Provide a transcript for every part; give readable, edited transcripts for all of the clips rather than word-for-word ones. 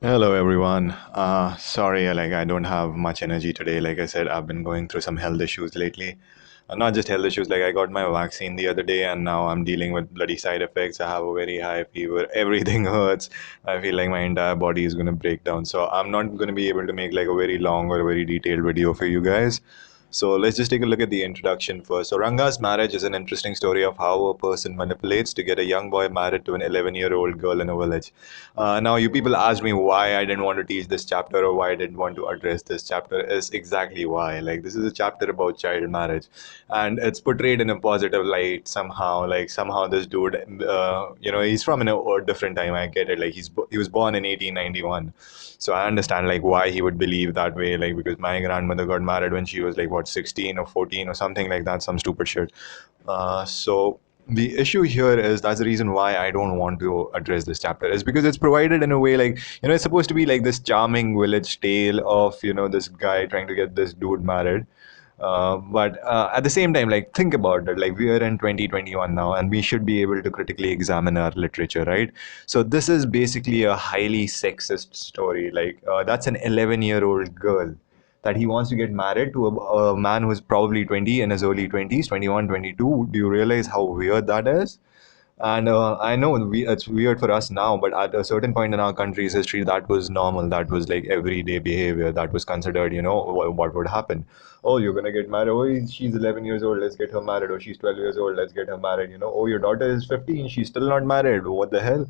Hello everyone. Sorry, I don't have much energy today. Like I said, I've been going through some health issues lately. Not just health issues. Like I got my vaccine the other day, and now I'm dealing with bloody side effects. I have a very high fever. Everything hurts. I feel like my entire body is gonna break down. So I'm not gonna be able to make like a very long or a very detailed video for you guys. So let's just take a look at the introduction first. So Ranga's marriage is an interesting story of how a person manipulates to get a young boy married to an 11-year-old girl in a village. Now, you people asked me why I didn't want to teach this chapter or why I didn't want to address this chapter. Is exactly why. Like, this is a chapter about child marriage, and it's portrayed in a positive light somehow. Like, somehow this dude, he's from a different time. I get it. Like, he was born in 1891, so I understand like why he would believe that way. Like, because my grandmother got married when she was like what 16 or 14 or something like that, some stupid shit. So the issue here is that's the reason why I don't want to address this chapter is because it's provided in a way like it's supposed to be like this charming village tale of this guy trying to get this dude married. But at the same time, like think about it. Like we are in 2021 now, and we should be able to critically examine our literature, right? So this is basically a highly sexist story. Like that's an 11-year-old girl that he wants to get married to a man who's probably 20 in his early 20s, 21, 22. Do you realize how weird that is? And I know it's weird for us now, but at a certain point in our country's history, that was normal. That was like everyday behavior. That was considered, what would happen. Oh, you're gonna get married. Oh, she's 11 years old. Let's get her married. Or she's 12 years old. Let's get her married. Oh, your daughter is 15. She's still not married. What the hell?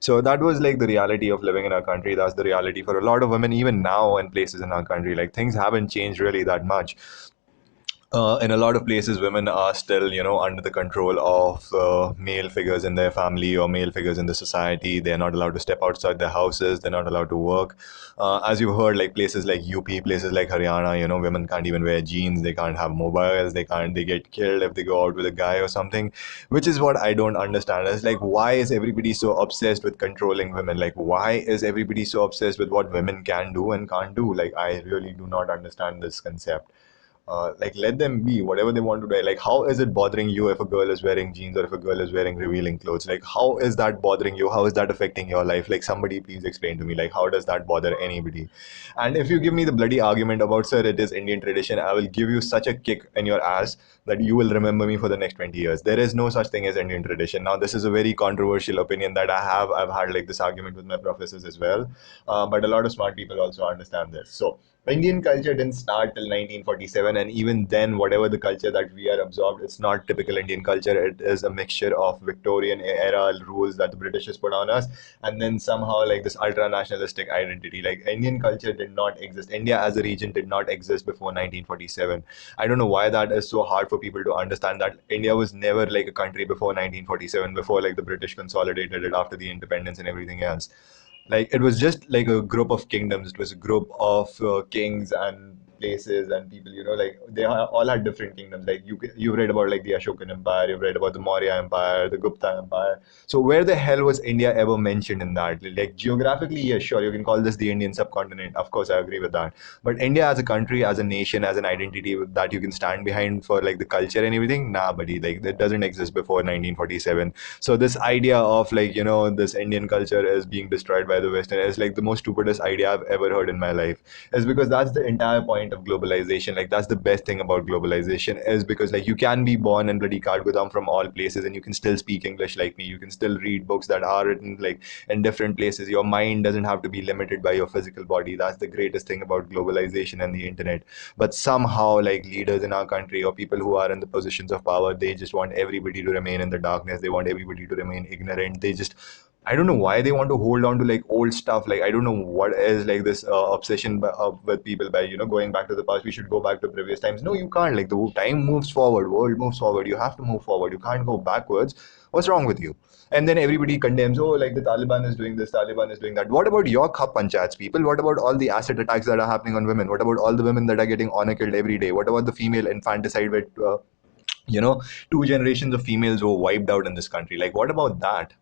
So that was like the reality of living in our country. That's the reality for a lot of women, even now in places in our country. Like things haven't changed really that much. In a lot of places, women are still, under the control of male figures in their family or male figures in the society. They're not allowed to step outside their houses. They're not allowed to work. As you've heard, like places like UP, places like Haryana, women can't even wear jeans. They can't have mobiles. They get killed if they go out with a guy or something, which is what I don't understand. It's like, why is everybody so obsessed with controlling women? Like, why is everybody so obsessed with what women can do and can't do? Like, I really do not understand this concept. Like let them be whatever they want to do. Like how is it bothering you if a girl is wearing jeans or if a girl is wearing revealing clothes? Like how is that bothering you? How is that affecting your life? Like somebody please explain to me, like how does that bother anybody? And if you give me the bloody argument about sir it is Indian tradition, I will give you such a kick in your ass that you will remember me for the next 20 years. There is no such thing as Indian tradition. Now this is a very controversial opinion that I've had like this argument with my professors as well, but a lot of smart people also understand this. So Indian culture didn't start till 1947, and even then, whatever the culture that we are absorbed, it's not typical Indian culture. It is a mixture of Victorian era rules that the Britishers put on us, and then somehow like this ultra nationalistic identity. Like Indian culture did not exist. India as a region did not exist before 1947. I don't know why that is so hard for people to understand that India was never like a country before 1947, before like the British consolidated it after the independence and everything else. Like it was just like a group of kingdoms. It was a group of kings and places and people, like all had different kingdoms. Like you read about like the Ashokan Empire, you've read about the Maurya Empire, the Gupta Empire. So where the hell was India ever mentioned in that? Like geographically, yes, sure, you can call this the Indian subcontinent, of course I agree with that. But India as a country, as a nation, as an identity that you can stand behind for like the culture and everything, nah buddy, like that doesn't exist before 1947. So this idea of like this Indian culture is being destroyed by the Western is like the most stupidest idea I've ever heard in my life. Is because that's the entire point of globalization. Like that's the best thing about globalization is because like you can be born in bloody Kalgotham from all places and you can still speak English like me. You can still read books that are written like in different places. Your mind doesn't have to be limited by your physical body. That's the greatest thing about globalization and the internet. But somehow like leaders in our country or people who are in the positions of power, they just want everybody to remain in the darkness. They want everybody to remain ignorant. They just, I don't know why they want to hold on to like old stuff. Like I don't know what is like this obsession with people by going back to the past. We should go back to previous times. No, you can't. Like the time moves forward, world moves forward. You have to move forward. You can't go backwards. What's wrong with you? And then everybody condemns, oh, like the Taliban is doing this, Taliban is doing that. What about your Khap panchayats, people? What about all the acid attacks that are happening on women? What about all the women that are getting honor killed every day? What about the female infanticide with, you know, two generations of females were wiped out in this country? Like, what about that?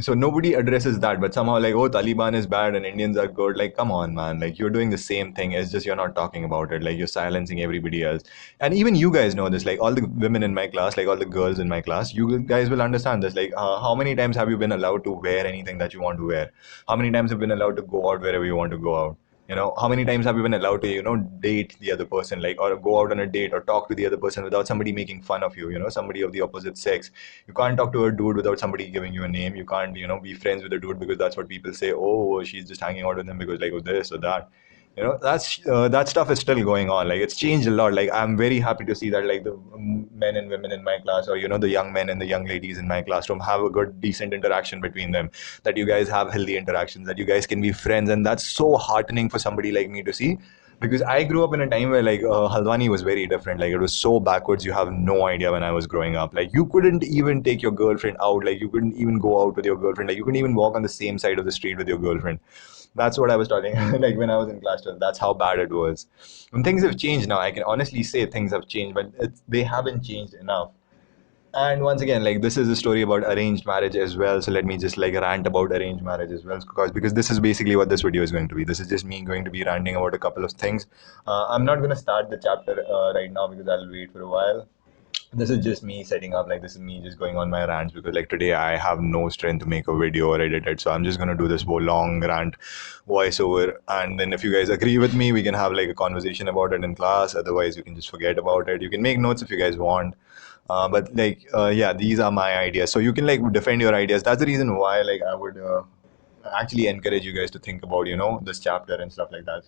So nobody addresses that, but somehow like, oh, Taliban is bad and Indians are good. Like, come on, man. Like, you're doing the same thing. It's just you're not talking about it. Like, you're silencing everybody else. And even you guys know this. Like, all the women in my class, like all the girls in my class, you guys will understand this. Like, how many times have you been allowed to wear anything that you want to wear? How many times have you been allowed to go out wherever you want to go out? How many times have you been allowed to, date the other person, like, or go out on a date or talk to the other person without somebody making fun of you, somebody of the opposite sex? You can't talk to a dude without somebody giving you a name. You can't, be friends with a dude because that's what people say. Oh, she's just hanging out with him because like of this or that. That stuff is still going on. Like, it's changed a lot. Like, I'm very happy to see that like the men and women in my class, or the young men and the young ladies in my classroom, have a good, decent interaction between them. That you guys have healthy interactions. That you guys can be friends, and that's so heartening for somebody like me to see, because I grew up in a time where like Haldwani was very different. Like, it was so backwards. You have no idea when I was growing up. Like, you couldn't even take your girlfriend out. Like, you couldn't even go out with your girlfriend. Like, you couldn't even walk on the same side of the street with your girlfriend. That's what I was talking like when I was in class 12. That's how bad it was. And things have changed now. I can honestly say things have changed, but they haven't changed enough. And once again, like, this is a story about arranged marriage as well. So let me just like rant about arranged marriage as well, because this is basically what this video is going to be. This is just me going to be ranting about a couple of things. I'm not going to start the chapter right now because I'll wait for a while. This is just me setting up. Like, this is me just going on my rants, because like today I have no strength to make a video or edit it. So I'm just going to do this whole long rant voiceover, and then if you guys agree with me, we can have like a conversation about it in class. Otherwise, you can just forget about it. You can make notes if you guys want. But like, yeah, these are my ideas. So you can like defend your ideas. That's the reason why like I would actually encourage you guys to think about this chapter and stuff like that.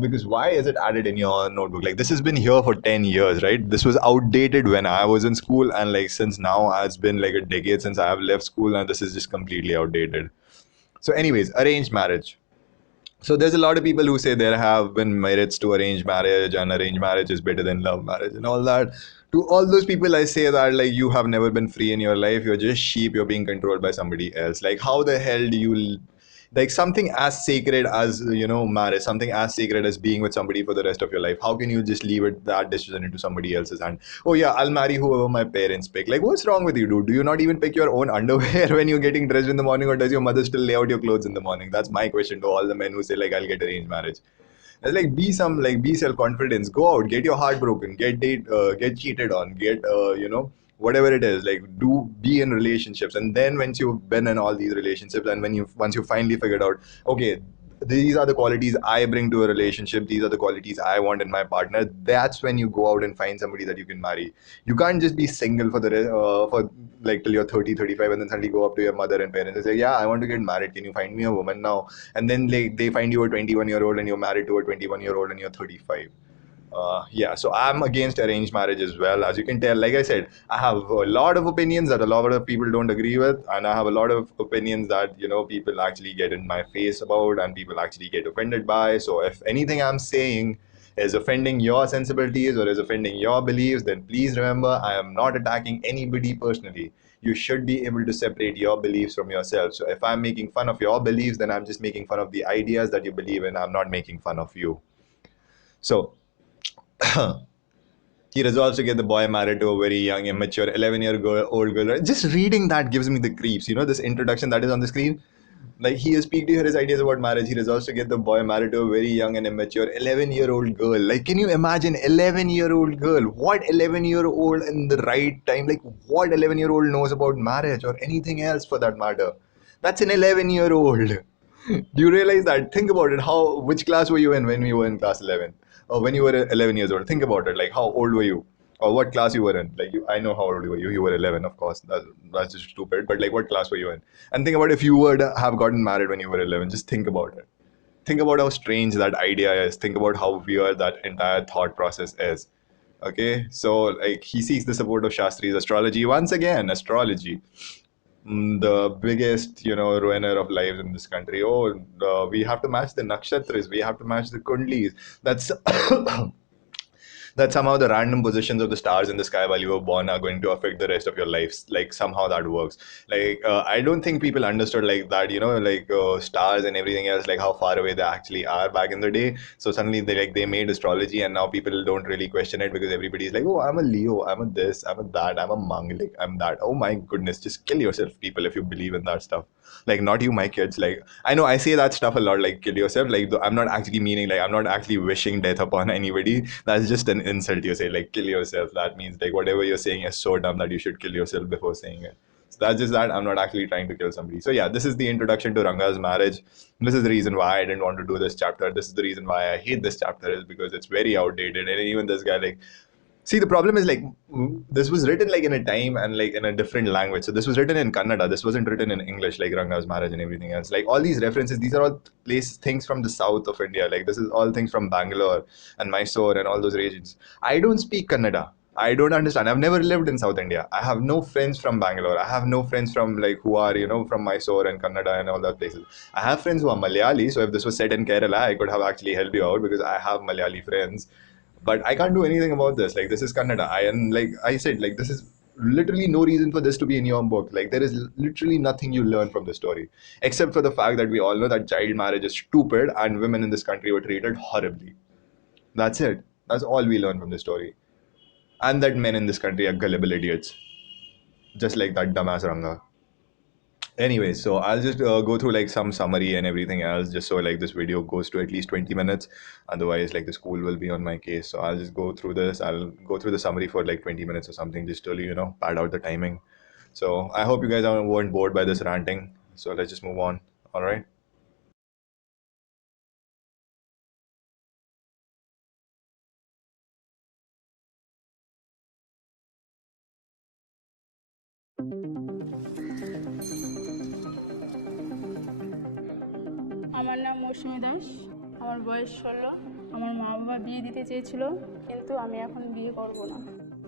Because why is it added in your notebook? Like, this has been here for 10 years, right? This was outdated when I was in school, and like since now it's been like a decade since I have left school, and this is just completely outdated. So anyways, arranged marriage. So there's a lot of people who say there have been merits to arranged marriage, and arranged marriage is better than love marriage and all that. To all those people, I say that like, you have never been free in your life. You're just sheep. You're being controlled by somebody else. Like, how the hell do you, like, something as sacred as marriage, something as sacred as being with somebody for the rest of your life? How can you just leave it, that decision, into somebody else's hand? Oh yeah, I'll marry whoever my parents pick. Like, what's wrong with you, dude? Do you not even pick your own underwear when you're getting dressed in the morning, or does your mother still lay out your clothes in the morning? That's my question to all the men who say like, I'll get arranged marriage. It's like, be self confidence. Go out, get your heart broken, get cheated on, get whatever it is. Like, do be in relationships, and then once you've been in all these relationships, and once you finally figured out, okay, these are the qualities I bring to a relationship. These are the qualities I want in my partner. That's when you go out and find somebody that you can marry. You can't just be single for like till you're 30, 35, and then suddenly go up to your mother and parents and say, yeah, I want to get married. Can you find me a woman now? And then like they find you a 21-year-old, and you're married to a 21-year-old, and you're 35. Yeah, so I'm against arranged marriage as well. As you can tell, like I said, I have a lot of opinions that a lot of people don't agree with, and I have a lot of opinions that people actually get in my face about, and people actually get offended by. So if anything I'm saying is offending your sensibilities or is offending your beliefs, then please remember, I am not attacking anybody personally. You should be able to separate your beliefs from yourself. So if I'm making fun of your beliefs, then I'm just making fun of the ideas that you believe in. I'm not making fun of you. So he resolves to get the boy married to a very young, immature, 11-year-old girl. Right? Just reading that gives me the creeps. This introduction that is on the screen. Like, he has peaked to hear his ideas about marriage. He resolves to get the boy married to a very young and immature 11-year-old girl. Like, can you imagine 11-year-old girl? What 11-year-old in the right time? Like, what 11-year-old knows about marriage or anything else for that matter? That's an 11-year-old. Do you realize that? Think about it. Which class were you in when you were in class 11? Or when you were 11 years old? Think about it. Like, how old were you? Or what class you were in? Like, I know how old you were. You were 11, of course. That's just stupid. But like, what class were you in? And think about if you would have gotten married when you were 11. Just think about it. Think about how strange that idea is. Think about how weird that entire thought process is. Okay, so like, he seeks the support of Shastri's astrology once again. Astrology, the biggest ruiner of lives in this country. Oh, we have to match the nakshatras, we have to match the kundlis. That's that somehow the random positions of the stars in the sky while you were born are going to affect the rest of your life. Like somehow that works. Like I don't think people understood like that, like stars and everything else, like how far away they actually are back in the day. So suddenly they made astrology, and now people don't really question it because everybody's like, oh, I'm a Leo, I'm a this, I'm a that, I'm a Mangalik, I'm that. Oh my goodness, just kill yourself, people, if you believe in that stuff. Like, not you, my kids. Like, I know I say that stuff a lot, like kill yourself. Like, I'm not actually meaning, like, I'm not actually wishing death upon anybody. That's just an insult. You say like kill yourself, that means like whatever you're saying is so dumb that you should kill yourself before saying it. So that's just that. I'm not actually trying to kill somebody. So yeah, this is the introduction to Ranga's marriage. This is the reason why I didn't want to do this chapter. This is the reason why I hate this chapter, is because it's very outdated. And even this guy, like, see, the problem is, like, this was written like in a time and like in a different language. So this was written in Kannada. This wasn't written in English, like Ranga's marriage and everything else. Like all these references, these are all things from the south of India. Like this is all things from Bangalore and Mysore and all those regions. I don't speak Kannada. I don't understand. I've never lived in South India. I have no friends from Bangalore. I have no friends from, like, who are, from Mysore and Kannada and all those places. I have friends who are Malayali. So if this was set in Kerala, I could have actually helped you out because I have Malayali friends, but I can't do anything about this. Like, this is Kannada. Like I said, like, this is literally no reason for this to be in your book. Like, there is literally nothing you learn from the story, except for the fact that we all know that child marriage is stupid and women in this country were treated horribly. That's it. That's all we learn from the story. And that men in this country are gullible idiots, just like that dumbass Ranga. Anyway, so I'll just go through like some summary and everything else, just so like this video goes to at least 20 minutes. Otherwise, like, the school will be on my case. So I'll just go through this. I'll go through the summary for like 20 minutes or something, just to, pad out the timing. So I hope you guys weren't bored by this ranting. So let's just move on. All right. আমার নাম মৌসুমী দাস, আমার বয়স 16। আমার মা বাবা বিয়ে দিতে চেয়েছিল, কিন্তু আমি এখন বিয়ে করব না।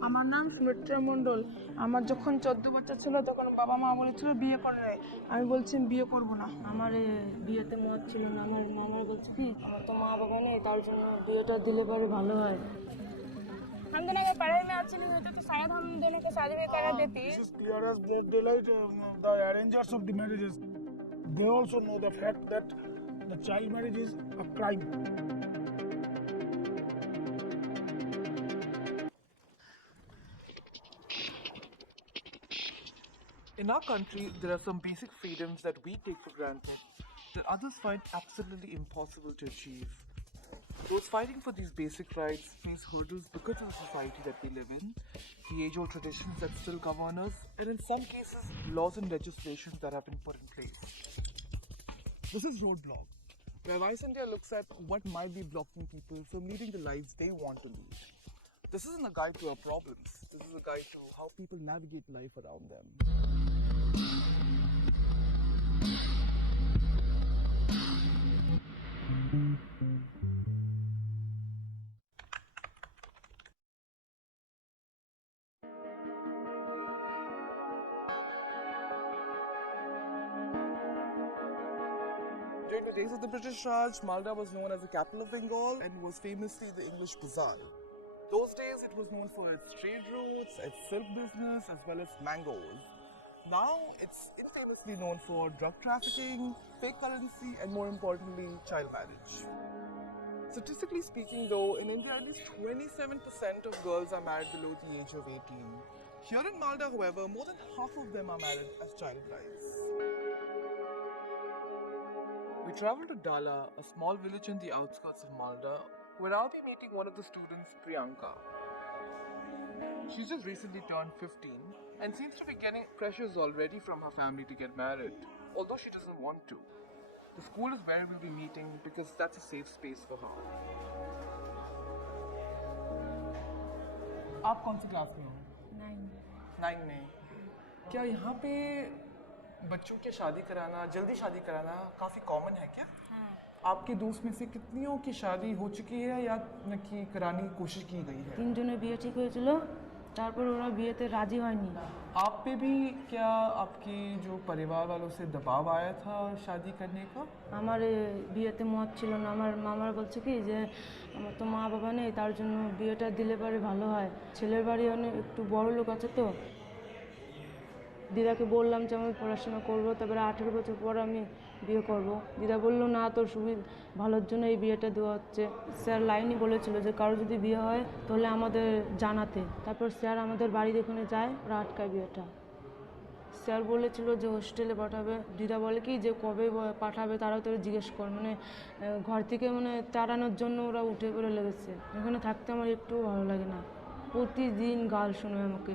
আমার নাম সুমিত্রা মণ্ডল। আমার যখন 14 বছর ছিল তখন বাবা মা বলেছিল বিয়ে করে নেয়। আমি বলছি বিয়ে করব না। আমার বিয়েতে মত ছিল না। আমার মামা বলছে কি, আমার তো মা বাবা নেই, তার জন্য বিয়েটা দিলে পরে ভালো হয়। हम दोनों अगर पढ़ाई में अच्छे नहीं होते तो शायद हम दोनों को शादी भी करा देती। This is clear as broad daylight. The arrangers of the marriages, they also know the fact that the child marriage is a crime. In our country, there are some basic freedoms that we take for granted that others find absolutely impossible to achieve. Those fighting for these basic rights face hurdles because of the society that we live in, the age-old traditions that still govern us, and in some cases, laws and legislations that have been put in place. This is Roadblock, where Vice India looks at what might be blocking people from leading the lives they want to lead. This isn't a guide to our problems. This is a guide to how people navigate life around them. During the days of the British Raj, Malda was known as the capital of Bengal and was famously the English bazaar. Those days it was known for its trade routes, its silk business, as well as mangoes. Now it's infamously known for drug trafficking, fake currency, and more importantly, child marriage. Statistically speaking though, in India at least 27% of girls are married below the age of 18. Here in Malda, however, more than half of them are married as child brides. We traveled to Dala, a small village in the outskirts of Malda, where I'll be meeting one of the students, Priyanka. She's just recently turned 15 and seems to be getting pressures already from her family to get married, although she doesn't want to. The school is where we'll be meeting because that's a safe space for her. आप कौन सी class में हो? 9 में। क्या यहाँ पे बच्चों की शादी कराना, जल्दी शादी कराना काफ़ी कॉमन है क्या? हाँ। आपके दोस्त में से कितनियों की शादी हो चुकी है या न कि कराने की कोशिश की गई है? 3 জনের বিয়ে ঠিক হয়েছিল, তারপর ওরা বিয়েতে রাজি হয়নি। आप पे भी क्या आपके जो परिवार वालों से दबाव आया था शादी करने का? আমার বিয়েতে মত ছিল না। আমার মামারা বলছে কি যে আমার তো মা বাবা নেই, তার জন্য বিয়েটা দিলে পরে ভালো হয়। ছেলের বাড়ি অনেক একটু বড় লোক আছে তো। দিদাকে বললাম যে আমি পড়াশোনা করবো, তারপরে 18 বছর পর আমি বিয়ে করব। দিদা বললো না, তোর ভালোর জন্য এই বিয়েটা দেওয়া হচ্ছে। স্যার লাইনই বলেছিল যে কারো যদি বিয়ে হয় তাহলে আমাদের জানাতে। তারপর স্যার আমাদের বাড়ির এখানে যায়, ওরা আটকায় বিয়েটা। স্যার বলেছিল যে হোস্টেলে পাঠাবে। দিদা বলে কি যে কবে পাঠাবে তারাও তোরা জিজ্ঞেস কর, মানে ঘর থেকে মানে তাড়ানোর জন্য ওরা উঠে পড়ে লেগেছে। এখানে থাকতে আমার একটুও ভালো লাগে না, প্রতিদিন গাল শোনায় আমাকে।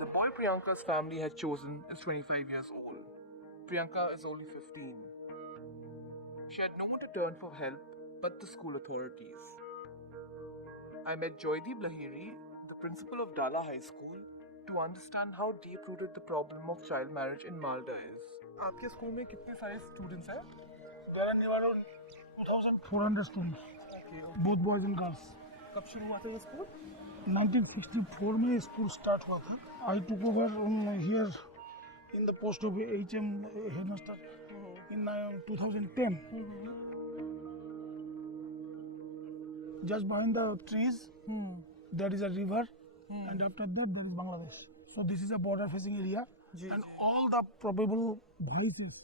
The boy Priyanka's family had chosen is 25 years old. Priyanka is only 15. She had no one to turn for help but the school authorities. I met Joydeep Lahiri, the principal of Dala High School, to understand how deep-rooted the problem of child marriage in Malda is. आपके school में कितने सारे students हैं? There are near around 2,400 students, both boys and girls. कब शुरू हुआ था ये स्कूल? 1964 में स्कूल स्टार्ट हुआ था. I took over here in the post of HM headmaster in 2010. Just behind the trees, there is a river, and after that there is Bangladesh. So this is a border-facing area, and all the probable vices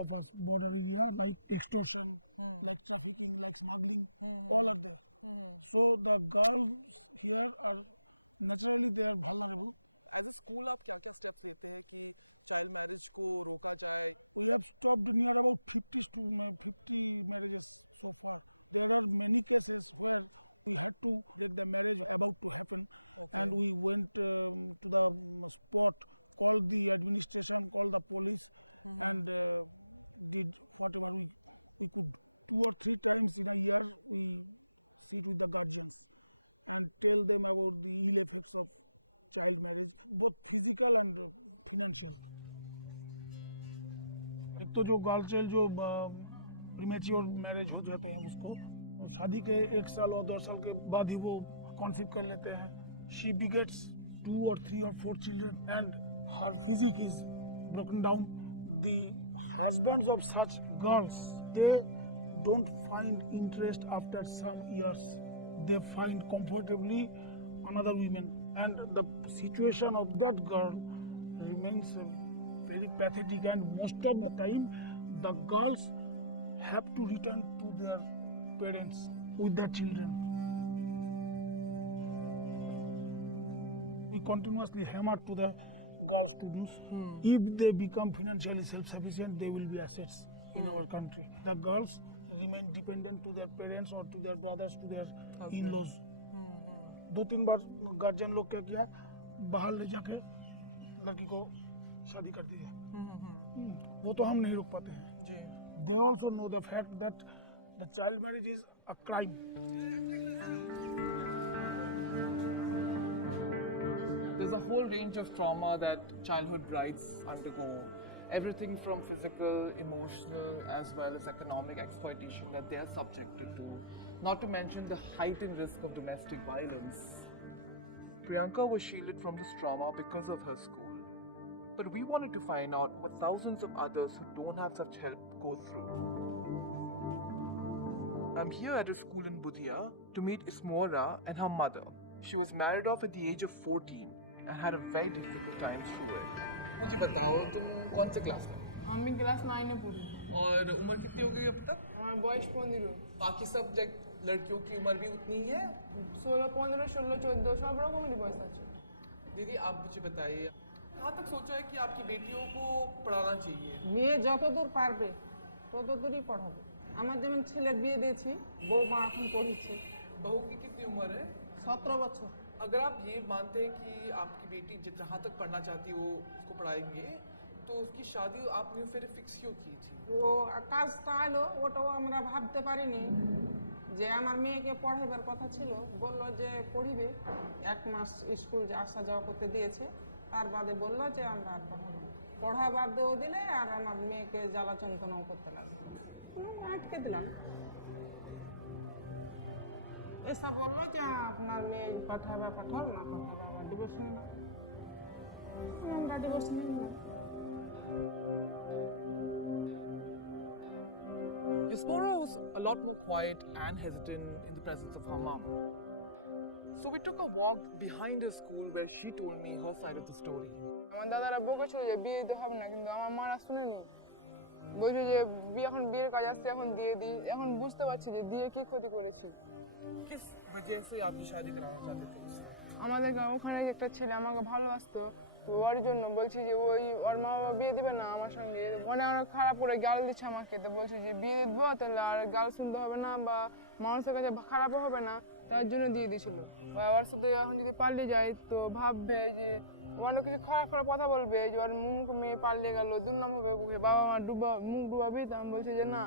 of a border area, like textiles. So the girls here are naturally they are vulnerable. As a school of further steps होते हैं कि child marriage को रोका जाए. We have stopped near about 50 marriages so far. There were many cases where we had to get the marriage about to happen, and we went to the spot, called the administration, called the police, and did whatever we could. 2 or 3 times in a year we sit with the guardians and tell them about the ill effects of child marriage, both physical and financial. एक तो जो girl child जो premature marriage हो जाते हैं उसको शादी के 1 साल और 2 साल के बाद ही वो कॉन्सीव कर लेते हैं. She begets 2 or 3 or 4 children and her physique is broken down. The husbands of such girls, they don't find interest after some years. They find comfortably another women, and the situation of that girl remains very pathetic, and most of the time the girls have to return to their parents with their children. We continuously hammer to the students. If they become financially self-sufficient, they will be assets in our country. The girls remain dependent to their parents or to their brothers, to their in-laws. 2-3 bar guardian लोग क्या किया, बाहर ले जाके लड़की को शादी कर दी है. वो तो हम नहीं रोक पाते हैं. They also know the fact that the child marriage is a crime. There's a whole range of trauma that childhood brides undergo. Everything from physical, emotional, as well as economic exploitation that they are subjected to, not to mention the heightened risk of domestic violence. Priyanka was shielded from this trauma because of her school. But we wanted to find out what thousands of others who don't have such help go through. I'm here at a school in Budhia to meet Ismora and her mother. She was married off at the age of 14 and had a very difficult time through it. मुझे बताओ तुम कौन से class में? हम भी class 9 में पढ़ी। और उम्र कितनी हो गई अब तक? हमारा बॉयज 15। बाकी सब लड़कियों की उम्र भी उतनी ही है? 16, 15, 16, 14 সব রকমেরই বয়স আছে। दीदी आप मुझे बताइए कहाँ तक सोचा है कि आपकी बेटियों को पढ़ाना चाहिए? মেয়ে যতদূর পারবে ততদূরই পড়াবে। আমার যেমন ছেলের বিয়ে দিয়েছি, বৌমা এখন পড়ছে। बहू की कितनी उम्र है? 17 বছর। अगर आप ये मानते हैं कि आपकी बेटी जहाँ तक पढ़ना चाहती है वो उसको पढ़ाएंगे, तो उसकी शादी आपने फिर फिक्स क्यों की थी? ও কাজটা এলো, ওটাও আমরা ভাবতে পারিনি যে আমার মেয়েকে পড়াবার কথা ছিল। বললো যে পড়িবে, 1 মাস স্কুল আসা যাওয়া করতে দিয়েছে, তার বাদে বললো যে আমরা আর পড়াবো না। পড়া বাদ দিয়েও দিলে আর আমার মেয়েকে জ্বালা যন্ত্রণাও করতে লাগলো। আটকে দিলাম। এসে বললো যে আপনার মেয়ে পাঠাবে পাঠাও না পাঠাবে আবার ডিভোর্স নিয়ে নাও। আমরা ডিভোর্স নিয়ে নিলাম। Yaspora was a lot more quiet and hesitant in the presence of her mom. So we took a walk behind her school where she told me her side of the story. আমার দাদারা বকেছিল যে বিয়ে দিতে হবে না, কিন্তু আমার মারা শুনেনি। বলছে যে বিয়ে এখন বিয়ের কাজ আসছে, এখন দিয়ে দিই। এখন বুঝতে পারছি যে দিয়ে কি ক্ষতি করেছি। किस वजह से आपकी शादी कराना चाहते थे उससे? আমাদের ওখানে একটা ছেলে আমাকে ভালোবাসতো, তো ওর জন্য বলছি যে ওর মা বাবা বিয়ে দেবে না আমার সঙ্গে, মানে অনেক খারাপ করে গাল দিচ্ছে আমাকে। তো বলছি যে বিয়ে দিয়ে দেবো, তাহলে আর গাল শুনতে হবে না বা মানুষের কাছে খারাপও হবে না, তার জন্য দিয়ে দিয়েছিল। বা ওর সাথে এখন যদি পালিয়ে যায় তো ভাববে যে অনেক কিছু খারাপ খারাপ কথা বলবে, যে ওর মুখ মেয়ে পালিয়ে গেল, দুর্নাম হবে, বাবা মা মুখ ডুবাবি। তো আমি বলছি যে না,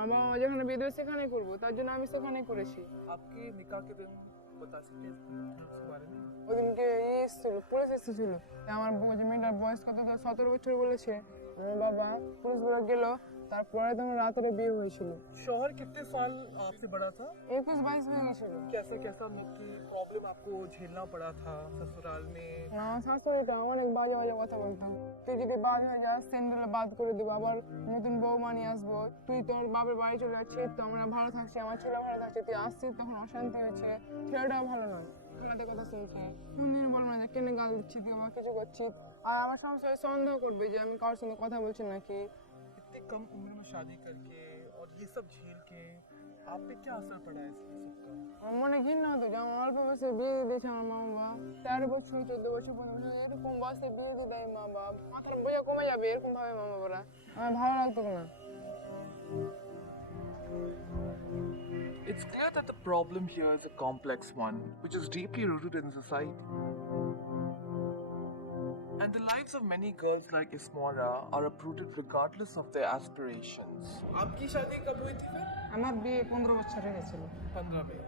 আমার বাবা মা যেখানে বিয়ে দেবে সেখানেই করবো, তার জন্য আমি সেখানেই করেছি। आपके निकाह के दिन बता सकते हैं इसके बारे में? ওদিনকে এসেছিল, পুলিশ এসেছিল। আমার যে মেয়েটার বয়স কত, 17 বছর বলেছে। আমার বাবা পুলিশ বলে গেল, তারপরে তোমার রাতের বিয়ে হয়েছিল। शौहर कितने साल आपसे बड़ा था? 21-22 হয়ে গেছিল। कैसा कैसा प्रॉब्लम आपको झेलना पड़ा था ससुराल में? আমার শাশুড়িটা অনেক বাজে বাজে কথা বলতো। তুই যদি বাদ হয়ে যাস সেন্ডেলে বাদ করে দেবো, আবার নতুন বৌমা নিয়ে আসবো, তুই তোর বাপের বাড়ি চলে যাচ্ছিস, তো আমরা ভালো থাকছি, আমার ছেলে ভালো থাকছে, তুই আসছিস তখন অশান্তি হয়েছে, ছেলেটাও ভালো নয়, খালাতে কথা শুনছে। কোনদিন বলবো না যে কেন গাল দিচ্ছি তুই আমার, কিছু করছিস। আর আমার সংসারে সন্দেহ করবে যে আমি কারোর সঙ্গে কথা বলছি নাকি। इतनी कम उम्र में शादी करके और ये सब झेल के आप पे क्या असर पड़ा है इसका सबका? আমার মনে ঘৃণা হতো যে আমার অল্প বয়সে বিয়ে দিয়ে দিয়েছে আমার মা বাবা। 13 বছর 14 বছর 15 বছর এরকম বয়সে বিয়ে দিয়ে দেয় মা বাবা, মাথার বোঝা কমে যাবে এরকম ভাবে মা বাবারা। আমার ভালো লাগতো না। It's clear that the problem here is a complex one, which is deeply rooted in society. And the lives of many girls like Ismora are uprooted regardless of their aspirations. आपकी शादी कब हुई थी फिर? আমার বিয়ে 15 বছর হয়ে গেছিল। 15 में.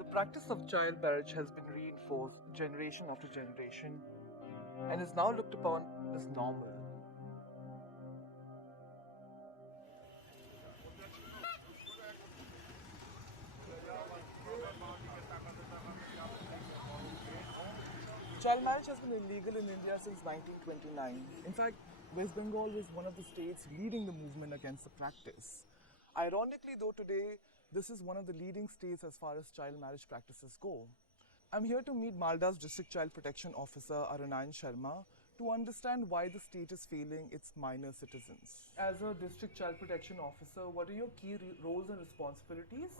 The practice of child marriage has been reinforced generation after generation and is now looked upon as normal. Child marriage has been illegal in India since 1929. In fact, West Bengal was one of the states leading the movement against the practice. Ironically, though, today this is one of the leading states as far as child marriage practices go. I'm here to meet Malda's District Child Protection Officer Arunayan Sharma to understand why the state is failing its minor citizens. As a District Child Protection Officer, what are your key roles and responsibilities?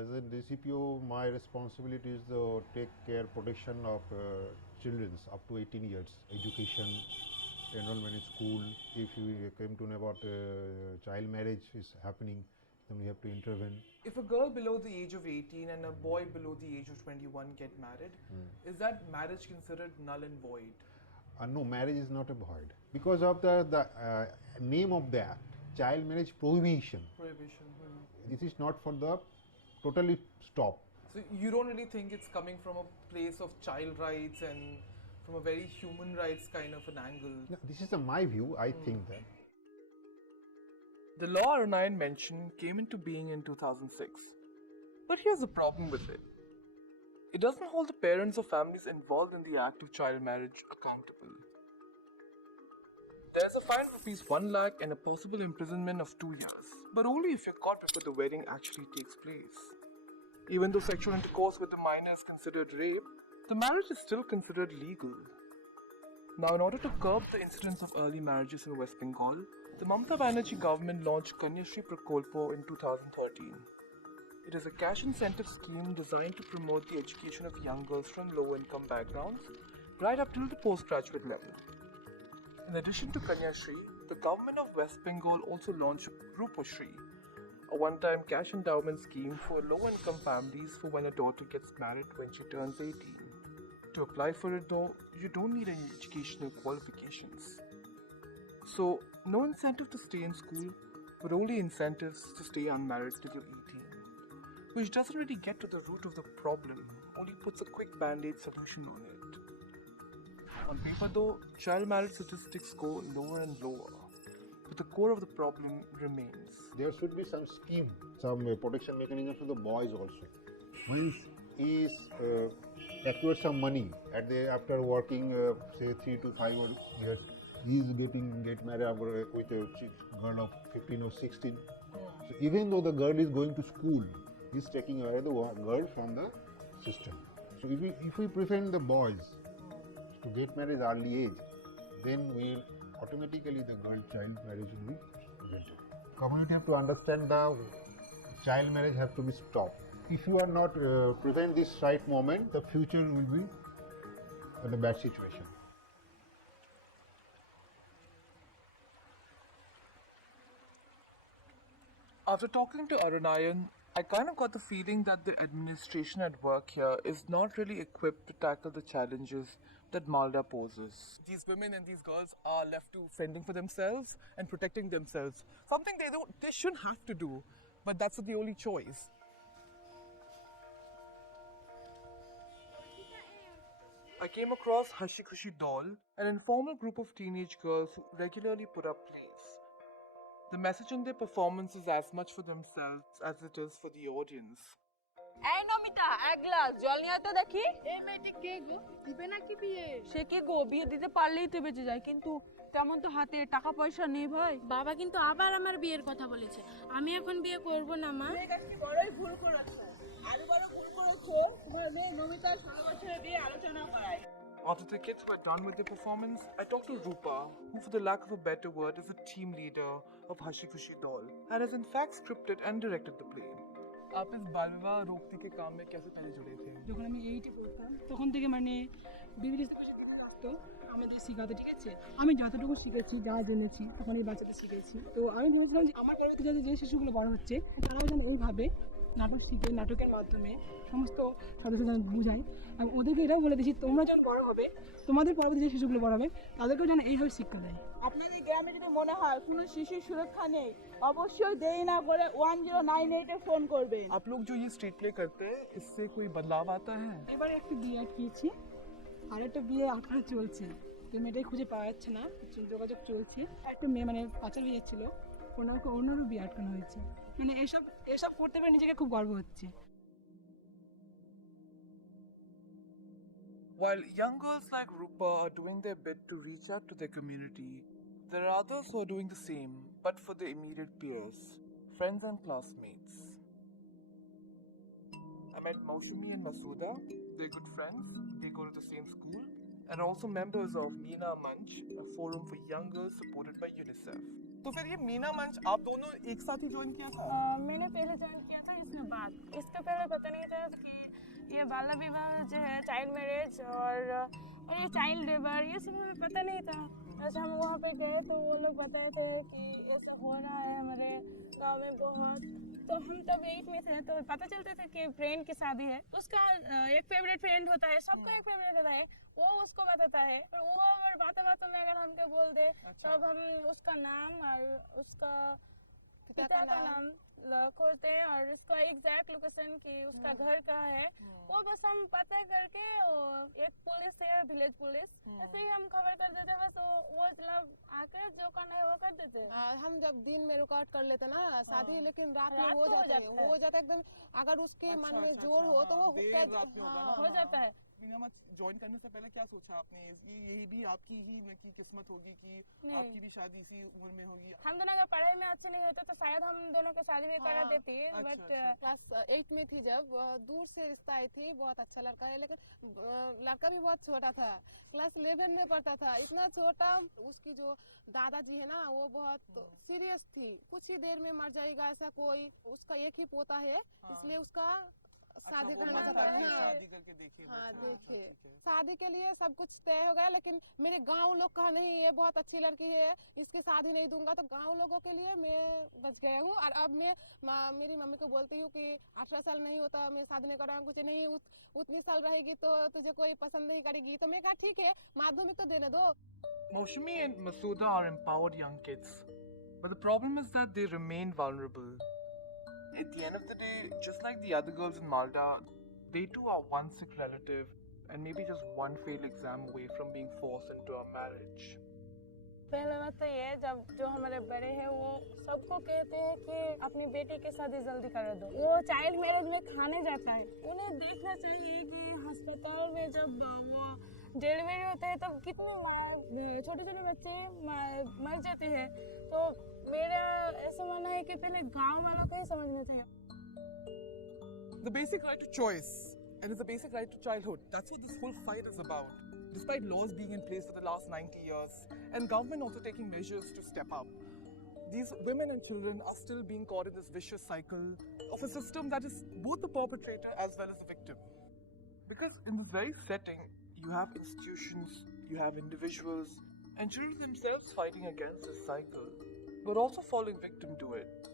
As a DCPO, my responsibility is to take care protection of children up to 18 years, education, enrollment in school. If you came to know about child marriage is happening, then we have to intervene. If a girl below the age of 18 and a boy below the age of 21 get married, is that marriage considered null and void? No, marriage is not a void because of the name of the act, child marriage prohibition. Prohibition. This is not for the totally stop. So you don't really think it's coming from a place of child rights and from a very human rights kind of an angle? No, this is my view. I think that. The law Arunayan mentioned came into being in 2006. But here's the problem with it. It doesn't hold the parents or families involved in the act of child marriage accountable. There's a fine of ₹1 lakh and a possible imprisonment of 2 years, but only if you're caught before the wedding actually takes place. Even though sexual intercourse with the minor is considered rape, the marriage is still considered legal. Now, in order to curb the incidence of early marriages in West Bengal, the Mamata Banerjee government launched Kanyashri Prakolpo in 2013. It is a cash incentive scheme designed to promote the education of young girls from low-income backgrounds right up till the postgraduate level. In addition to Kanyashri, the government of West Bengal also launched Rupashri, a one-time cash endowment scheme for low-income families for when a daughter gets married when she turns 18. To apply for it though, you don't need any educational qualifications. So, no incentive to stay in school, but only incentives to stay unmarried till you're 18. Which doesn't really get to the root of the problem, only puts a quick band-aid solution on it. On paper though, child marriage statistics go lower and lower, but the core of the problem remains. There should be some scheme, some protection mechanism for the boys also. Once he is acquires some money after working say 3 to 5 years, he is get married with a girl of 15 or 16. So even though the girl is going to school, he is taking away the girl from the system. So if we prevent the boys to get married at early age, then will automatically the girl child marriage will be prevented. Community have to understand the child marriage have to be stopped. If you are not prevent this right moment, the future will be in a bad situation. After talking to Arunayan, I kind of got the feeling that the administration at work here is not really equipped to tackle the challenges that Malda poses. These women and these girls are left to fending for themselves and protecting themselves. Something they shouldn't have to do, but that's the only choice. I came across Hashi Khushi Doll, an informal group of teenage girls who regularly put up plays. The message in their performance is as much for themselves as it is for the audience. এই নমিতা এক glass জল নিয়ে তো দেখি এই মেয়েটি কে গো? দিবে নাকি বিয়ে? সে কি গো বিয়ে দিতে পারলেই তো বেঁচে যায়, কিন্তু তেমন তো হাতে টাকা পয়সা নেই ভাই। বাবা কিন্তু আবার আমার বিয়ের কথা বলেছে। আমি এখন বিয়ে করব না মা। বড়ই ভুল করেছে, আরো বড় ভুল করেছে ভাবে নমিতার 16 বছরের বিয়ে আলোচনা করায়। After the kids were done with their performance, I talked to Rupa, who, for the lack of a better word, is the team leader of Hashi Khushi Doll and has in fact scripted and directed the play. आप इस बाल विवाह रोकने के काम में कैसे पहले जुड़े थे? যখন আমি এইটে পড়তাম তখন থেকে মানে বিবিএস থেকে আসতো আমাদের শেখাতে, ঠিক আছে। আমি যতটুকু শিখেছি যা জেনেছি তখন এই বাচ্চাদের শিখেছি। তো আমি ভেবেছিলাম যে আমার পরবর্তী যে শিশুগুলো বড় হচ্ছে তারাও যেন ওইভাবে নাটক শিখে নাটকের মাধ্যমে সমস্ত সদস্যদের বুঝাই, এবং ওদেরকে এটাও বলে দিচ্ছি তোমরা যখন বড় হবে তোমাদের পরবর্তী যে শিশুগুলো বড় হবে তাদেরকেও যেন এইভাবে শিক্ষা দেয়। আপনাদের গ্রামে যদি মনে হয় কোনো শিশুর সুরক্ষা নেই, অবশ্যই দেরি না করে 1098 এ ফোন করবেন। आप लोग जो ये स्ट्रीट प्ले करते हैं, इससे कोई बदलाव आता है? এবারে একটা বিয়ে আটকিয়েছি, আর একটা বিয়ে আটকানো চলছে, তো মেয়েটাই খুঁজে পাওয়া যাচ্ছে না, যোগাযোগ চলছে। একটা মেয়ে মানে পাচার হয়ে যাচ্ছিল, ওনারও বিয়ে আটকানো হয়েছে। মানে এসব করতে পেরে নিজেকে খুব গর্ব হচ্ছে। While young girls like Rupa are doing their bit to reach out to their community, there are others who are doing the same, but for their immediate peers, friends and classmates. I met Maushumi and Masuda. They're good friends. They go to the same school and are also members of Meena Manch, a forum for young girls supported by UNICEF. तो फिर ये मीना मंच आप दोनों एक साथ ही join किया था? मैंने पहले ज्वाइन किया था, इसके बाद इसके पहले पता नहीं था कि ये बाल विवाह जो है चाइल्ड मैरिज और ये चाइल्ड लेबर ये सब हमें पता नहीं था। अच्छा हम वहाँ पे गए तो वो लोग बताए थे कि ऐसा हो रहा है हमारे गांव में बहुत, तो हम तब 8 में थे तो पता चलते थे कि फ्रेंड की शादी है, उसका एक फेवरेट फ्रेंड होता है, सबका एक फेवरेट होता है, वो उसको बताता है, और वो अगर बातों में अगर हमको बोल दे तब हम उसका नाम और उसका पिता का नाम खोलते हैं और उसका एग्जैक्ट लोकेशन की उसका घर कहाँ है वो बस हम पता करके, एक पुलिस है विलेज पुलिस, ऐसे ही हम खबर कर देते बस, वो मतलब आकर जो करना है वो कर देते। हम जब दिन में रिकॉर्ड कर लेते ना शादी, लेकिन रात में हो जाता है एकदम, अगर उसके मन में जोर हो तो वो हो जाता है। मीना मंच ज्वाइन करने से पहले क्या सोचा आपने? यही भी आपकी ही की किस्मत होगी कि आपकी भी शादी इसी उम्र में होगी? हम दोनों का पढ़ाई में अच्छे नहीं होते तो शायद हम दोनों की शादी भी करा देती, बट क्लास 8 में थी जब दूर से रिश्ता आई थी, बहुत अच्छा लड़का है, लेकिन लड़का भी बहुत छोटा था, क्लास 11 में पढ़ता था, इतना छोटा। उसकी जो दादाजी है ना वो बहुत सीरियस थी, कुछ ही देर में मर जाएगा ऐसा कोई, उसका एक ही पोता है, इसलिए उसका शादी करना चाहता है। शादी करके देखिए। हाँ देखिए, शादी के लिए सब कुछ तय हो गया, लेकिन मेरे गांव लोग कहा नहीं ये बहुत अच्छी लड़की है, इसकी शादी नहीं दूंगा, तो गांव लोगों के लिए मैं बच गया हूँ। और अब मैं मेरी मम्मी को बोलती हूँ कि 18 साल नहीं होता मैं शादी नहीं कराऊंगा, कुछ नहीं उतनी साल रहेगी तो तुझे कोई पसंद नहीं करेगी, तो मैं कहा ठीक है माध्यमिक तो देने दो। Maushumi and Masuda are empowered young kids, but the problem is that they remain vulnerable. At the end of the day, just like the other girls in Malda, they too are one sick relative and maybe just one failed exam away from being forced into a marriage. पहले बात तो ये है, जब जो हमारे बड़े हैं वो सबको कहते हैं कि अपनी बेटी की शादी जल्दी कर दो। वो चाइल्ड मैरिज में खाने जाता है, उन्हें देखना चाहिए कि अस्पताल में जब वो डिलीवरी होता है तब कितने छोटे छोटे बच्चे मर जाते हैं। तो मेरा ऐसा मानना है कि पहले गांव वालों को ही समझना चाहिए। The basic right to choice and it's the basic right to childhood. That's what this whole fight is about. Despite laws being in place for the last 90 years and government also taking measures to step up, these women and children are still being caught in this vicious cycle of a system that is both the perpetrator as well as the victim. Because in this very setting, you have institutions, you have individuals, and children themselves fighting against this cycle, but also falling victim to it.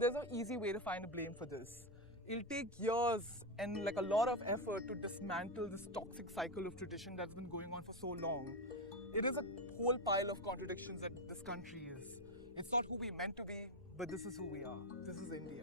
There's no easy way to find a blame for this. It'll take years and like a lot of effort to dismantle this toxic cycle of tradition that's been going on for so long. It is a whole pile of contradictions that this country is. It's not who we meant to be, but this is who we are. This is India.